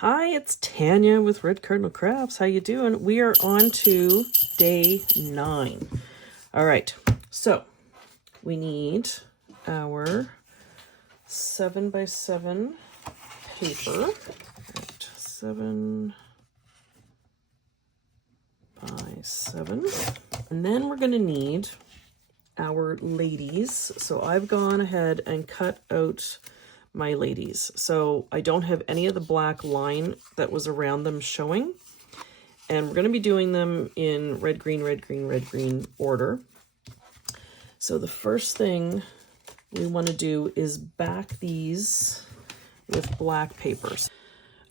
Hi, it's Tanya with Red Cardinal Crafts. How you doing? We are on to day 9. All right, so we need our 7x7 paper. 7 by 7. And then we're going to need our ladies. So I've gone ahead and cut out my ladies. So I don't have any of the black line that was around them showing. And we're going to be doing them in red, green, red, green, red, green order. So the first thing we want to do is back these with black papers.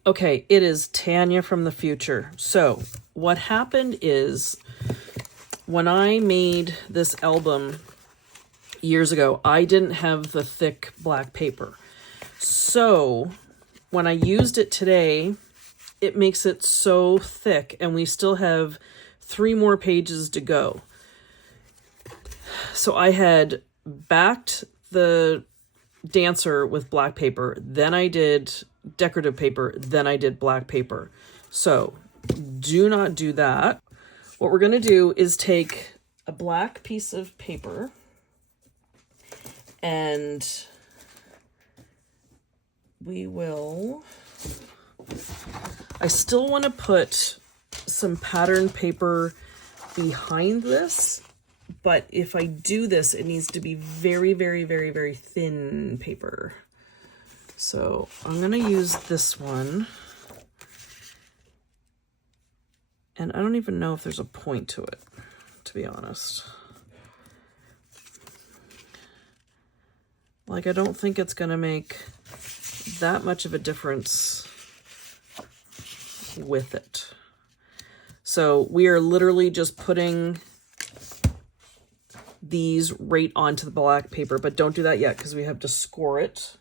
Okay, it is Tanya from the future. So what happened is when I made this album years ago, I didn't have the thick black paper. So when I used it today, it makes it so thick, and we still have 3 more pages to go. So I had backed the dancer with black paper, then I did decorative paper, then I did black paper. So do not do that. What we're going to do is take a black piece of paper and we will, I still want to put some pattern paper behind this, but if I do this, it needs to be very, very, very, very thin paper. So I'm going to use this one. And I don't even know if there's a point to it, to be honest. Like, I don't think it's going to make that much of a difference with it. So we are literally just putting these right onto the black paper, but don't do that yet because we have to score it.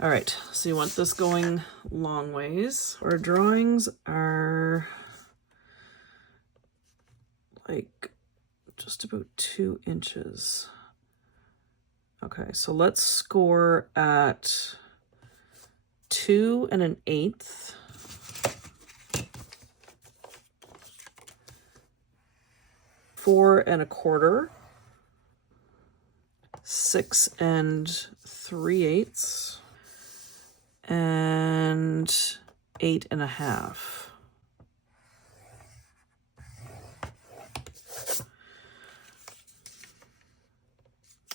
All right, so you want this going long ways. Our drawings are like just about 2 inches. Okay, so let's score at 2 1/8. 4 1/4. 6 3/8. And 8 1/2.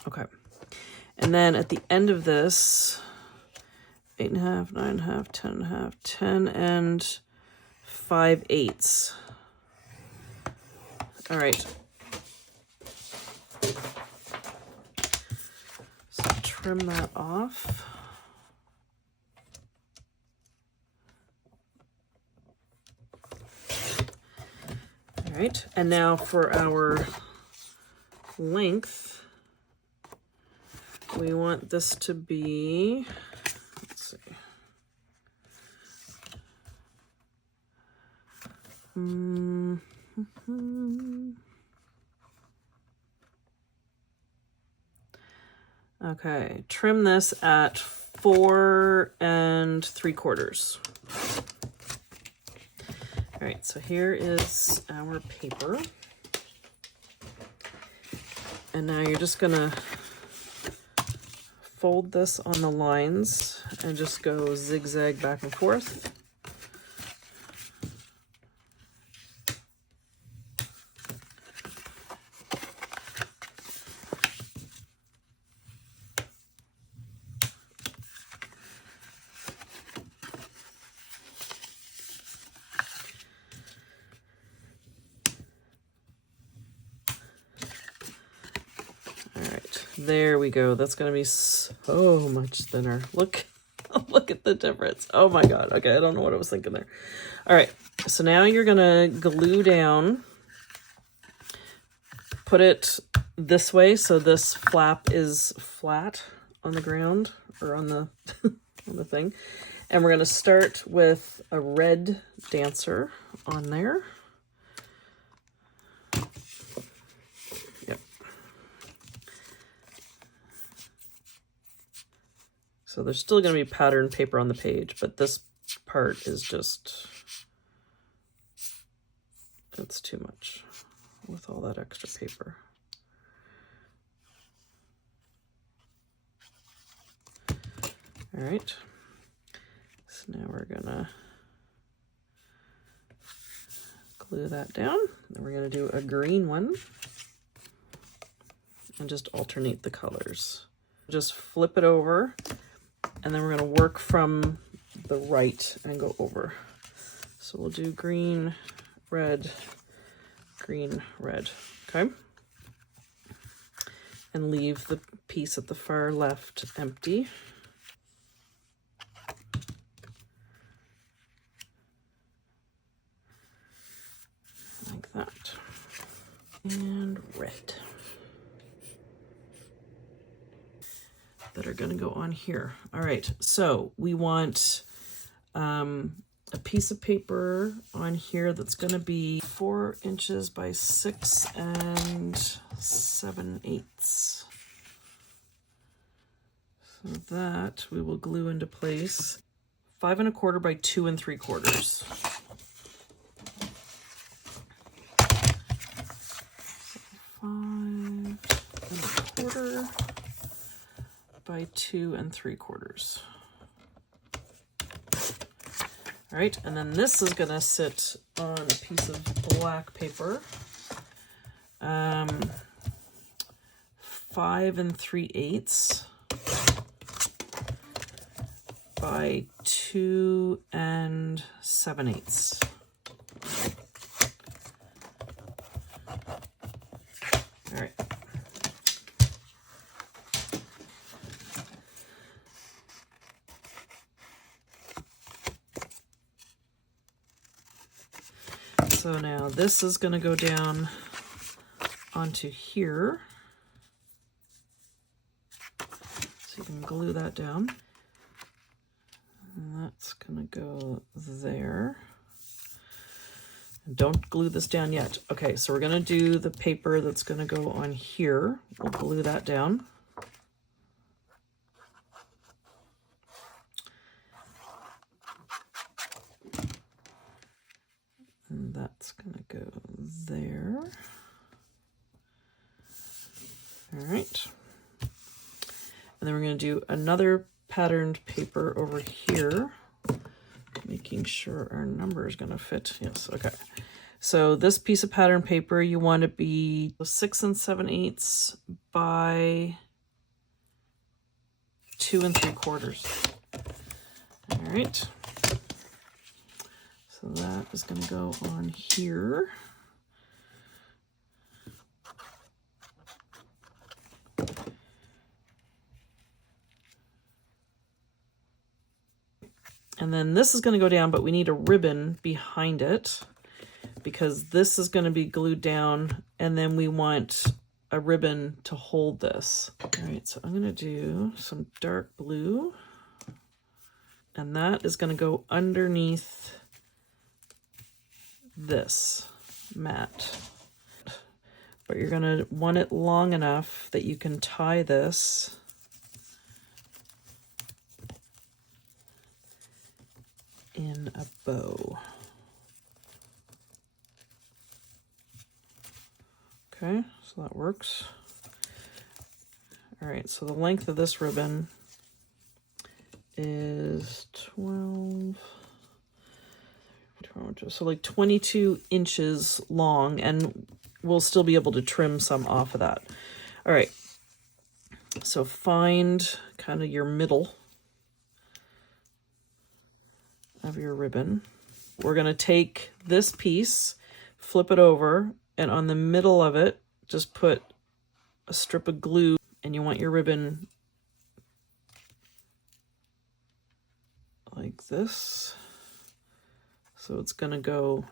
Okay. And then at the end of this, 8 1/2, 9 1/2, 10 1/2, 10 5/8. All right. So trim that off. All right, and now for our length, we want this to be, let's see, okay, trim this at 4 3/4. All right, so here is our paper. And now you're just gonna fold this on the lines and just go zigzag back and forth. There we go. That's going to be so much thinner. Look, look at the difference. Oh my God. Okay. I don't know what I was thinking there. All right. So now you're going to glue down, put it this way. So this flap is flat on the ground or on the, on the thing. And we're going to start with a red dancer on there. So there's still going to be pattern paper on the page, but this part is just, it's too much with all that extra paper. All right, so now we're gonna glue that down. Then we're gonna do a green one and just alternate the colors. Just flip it over, and then we're gonna work from the right and go over. So we'll do green, red, okay? And leave the piece at the far left empty. Like that. And red. That are going to go on here. All right, so we want a piece of paper on here that's going to be 4 inches by 6 7/8. So that we will glue into place. 5 1/4 by 2 3/4. 5 1/4 by 2 3/4. All right, and then this is gonna sit on a piece of black paper. 5 3/8 by 2 7/8. All right. So now this is going to go down onto here. So you can glue that down. And that's going to go there. And don't glue this down yet. Okay, so we're going to do the paper that's going to go on here. We'll glue that down. And that's going to go there. All right. And then we're going to do another patterned paper over here, making sure our number is going to fit. Yes, okay. So this piece of pattern paper, you want to be 6 7/8 by 2 3/4. All right. So that is going to go on here. And then this is going to go down, but we need a ribbon behind it because this is going to be glued down, and then we want a ribbon to hold this. All right, so I'm going to do some dark blue, and that is going to go underneath this mat. But you're going to want it long enough that you can tie this in a bow. Okay, so that works. All right, so the length of this ribbon is 12, so like 22 inches long, and we'll still be able to trim some off of that. All right, so find kind of your middle of your ribbon. We're going to take this piece, flip it over, and on the middle of it, just put a strip of glue, and you want your ribbon like this. So it's going to go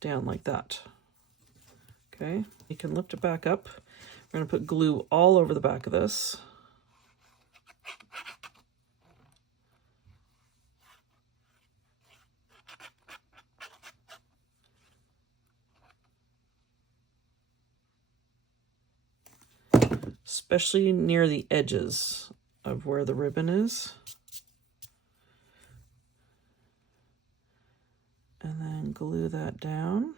down like that. Okay, you can lift it back up. We're going to put glue all over the back of this. Especially near the edges of where the ribbon is. And then glue that down.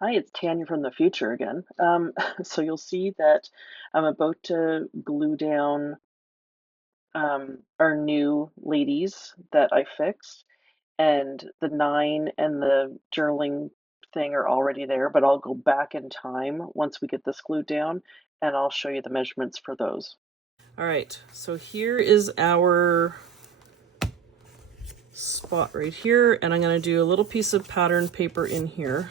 Hi, it's Tanya from the future again. So you'll see that I'm about to glue down our new ladies that I fixed, and the 9 and the journaling thing are already there, but I'll go back in time once we get this glued down, and I'll show you the measurements for those. All right, so here is our spot right here, and I'm going to do a little piece of pattern paper in here.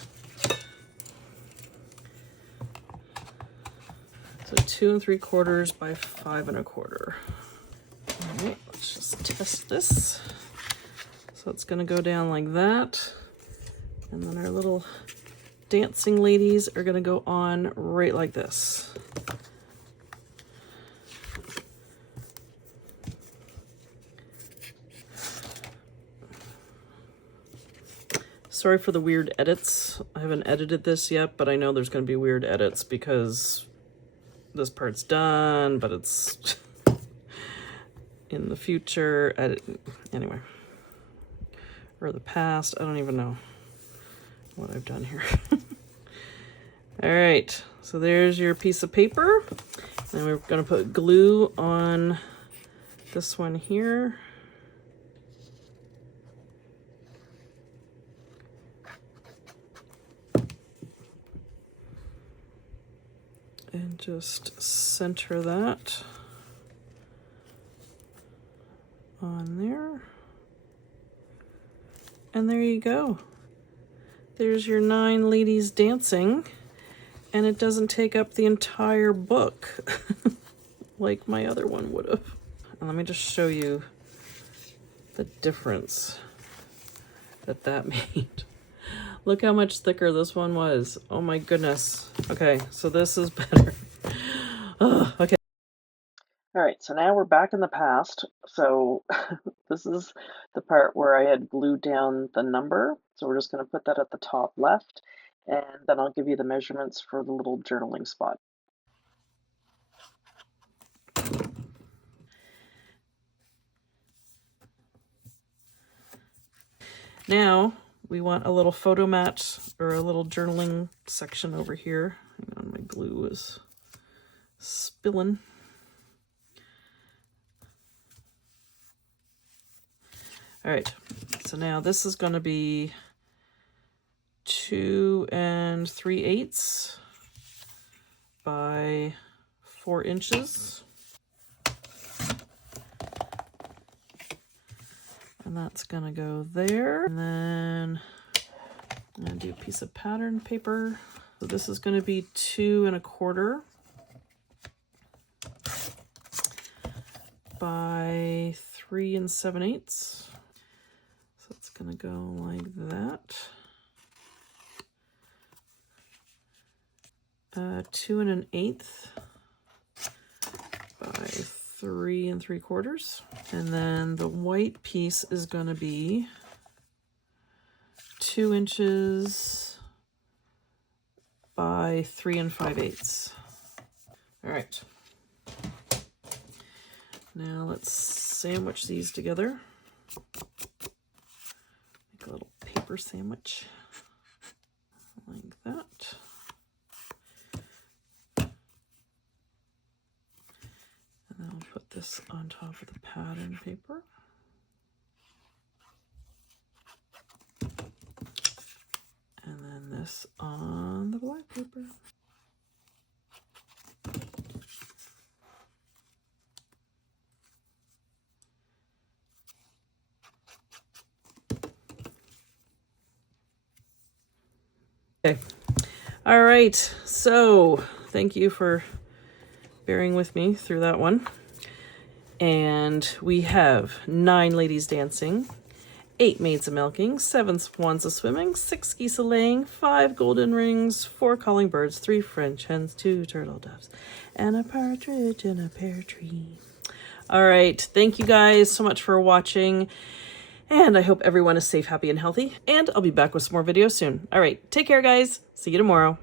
So 2 3/4 by 5 1/4. All right, let's just test this. So it's going to go down like that, and then our little dancing ladies are going to go on right like this. Sorry for the weird edits. I haven't edited this yet, but I know there's going to be weird edits because this part's done, but it's in the future. Anyway. Or the past. I don't even know what I've done here. All right. So there's your piece of paper. And we're going to put glue on this one here. And just center that on there. And there you go. There's your 9 ladies dancing, and it doesn't take up the entire book like my other one would have. And let me just show you the difference that made. Look how much thicker this one was. Oh my goodness. Okay, so this is better. Oh, okay. All right, so now we're back in the past. So this is the part where I had glued down the number. So we're just going to put that at the top left, and then I'll give you the measurements for the little journaling spot. Now we want a little photo mat or a little journaling section over here. Hang on, my glue is spilling. All right, so now this is going to be 2 3/8 by 4 inches. And that's going to go there. And then I'm going to do a piece of pattern paper. So this is going to be 2 1/4 by 3 7/8. So it's going to go like that. 2 1/8 by 3 3/4. And then the white piece is going to be 2 inches by 3 5/8. All right. Now let's sandwich these together. Make a little paper sandwich like that. And then I'll put this on top of the pattern paper. And then this on the black paper. Okay. All right. So thank you for bearing with me through that one. And we have 9 ladies dancing, 8 maids a milking, 7 swans a swimming, 6 geese a laying, 5 golden rings, 4 calling birds, 3 French hens, 2 turtle doves, and a partridge in a pear tree. All right. Thank you guys so much for watching. And I hope everyone is safe, happy, and healthy. And I'll be back with some more videos soon. All right. Take care, guys. See you tomorrow.